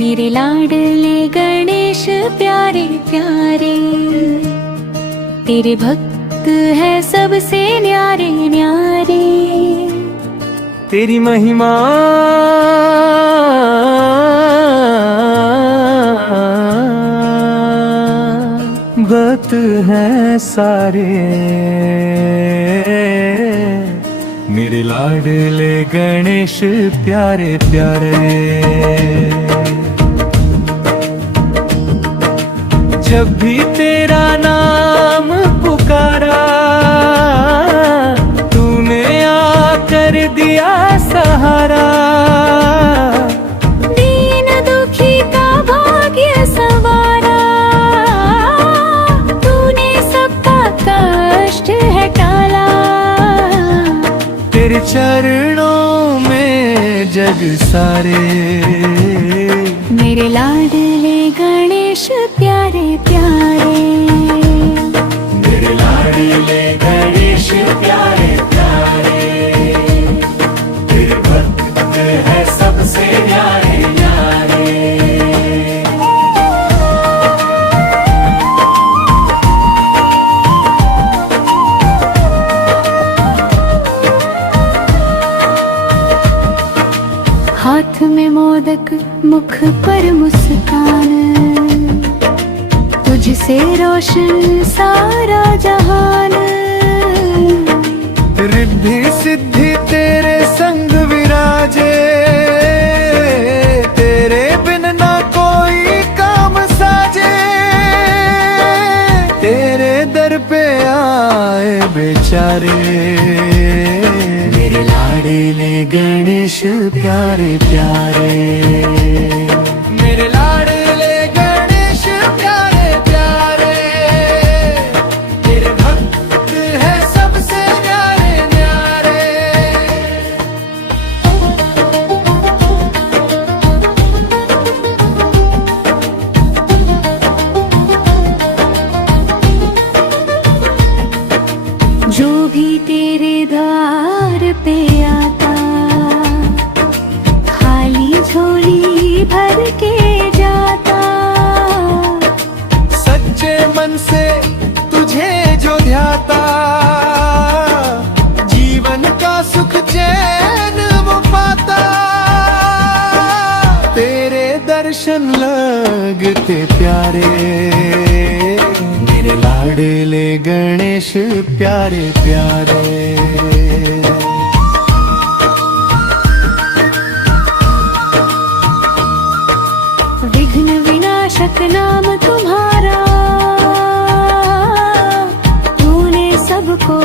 मेरे लाडले गणेश प्यारे प्यारे, तेरे भक्त है सबसे न्यारे न्यारे। तेरी महिमा भक्त हैं सारे, मेरे लाडले गणेश प्यारे प्यारे। जब भी तेरा नाम पुकारा, तूने आकर दिया सहारा। दीन दुखी का भाग्य संवारा, तूने सबका कष्ट है टाला। तेरे चरणों में जग सारे, मेरे लाडले गणेश प्यारे प्यारे। मेरे लाडले गणेश प्यारे प्यारे, तेरे भक्त है सबसे न्यारे न्यारे। हाथ में मोदक मुख पर मुस्कान, तुझसे रोशन सारा जहान। रिद्धि सिद्धि तेरे संग विराजे, तेरे बिन ना कोई काम साजे। तेरे दर पे आए बेचारे, मेरे लाडले गणेश प्यारे प्यारे। मेरे लाडले गणेश प्यारे प्यारे, तेरे भक्त है सबसे न्यारे न्यारे। जो भी तेरे द्वार पे आता, खाली झोली भर के जाता। सच्चे मन से तुझे जो ध्याता, जीवन का सुख चैन वो पाता। तेरे दर्शन लगते प्यारे, मेरे लाडले गणेश प्यारे प्यारे। विघ्न विनाशक नाम तुम्हारा, तूने सबको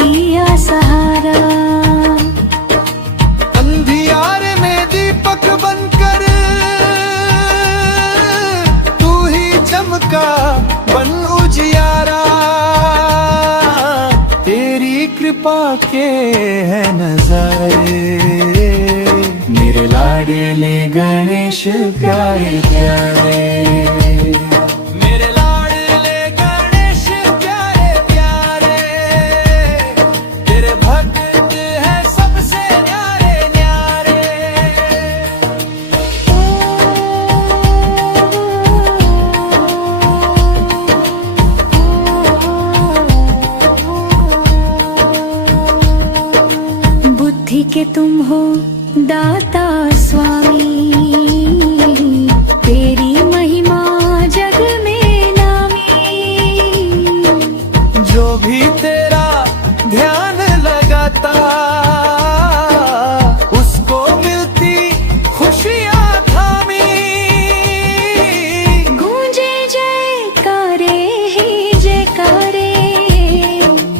दिया सहारा। अंधियारे में दीपक बनकर तू ही चमका बन उजियारा। तेरी कृपा के है नजारे, मेरे लाडले गणेश प्यारे प्यारे। मेरे लाडले गणेश प्यारे प्यारे, तेरे भक्त है सबसे न्यारे न्यारे। बुद्धि के तुम हो दाता स्वामी, तेरी महिमा जग में नामी। जो भी तेरा ध्यान लगाता, उसको मिलती खुशियाँ थामी। गूंजे जयकारे ही जयकारे,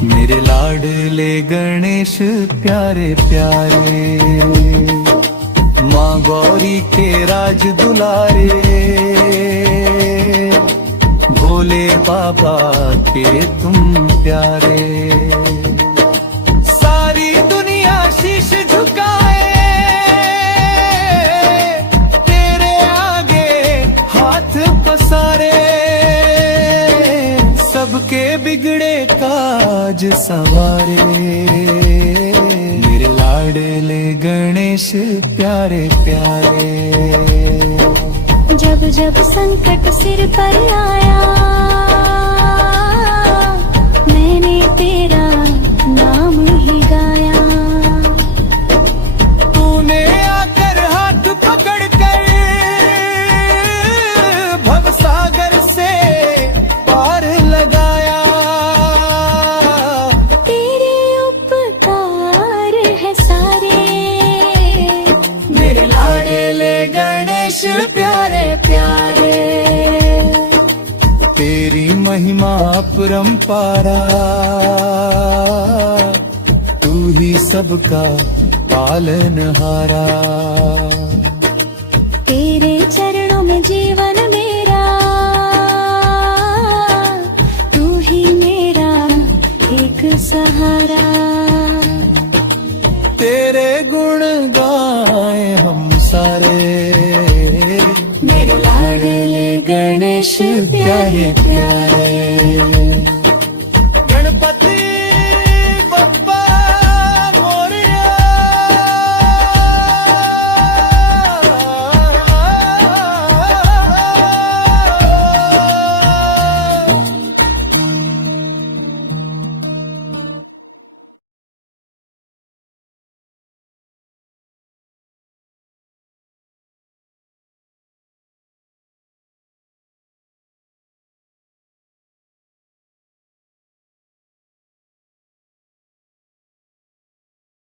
मेरे लाडले गणेश प्यारे प्यारे। माँ गौरी के राज दुलारे, भोले बाबा के तुम प्यारे। सारी दुनिया शीश झुकाए, तेरे आगे हाथ पसारे। सबके बिगड़े काज संवारे, मेरे लाडले गणेश प्यारे प्यारे। जब संकट सिर पर आया, मैंने तेरा नाम ही गाया। तूने आकर हाथ पकड़ कर भव सागर से पार लगाया। तेरे उपकार है सारे, मेरे लाडले गणेश प्यारे प्यारे, तेरी महिमा परंपरा, तू ही सबका पालनहारा। तेरे चरणों में जीवन मेरा, तू ही मेरा एक सहारा। तेरे गुण गाए हम सारे, मेरे लाडले गणेश प्यारे प्यारे।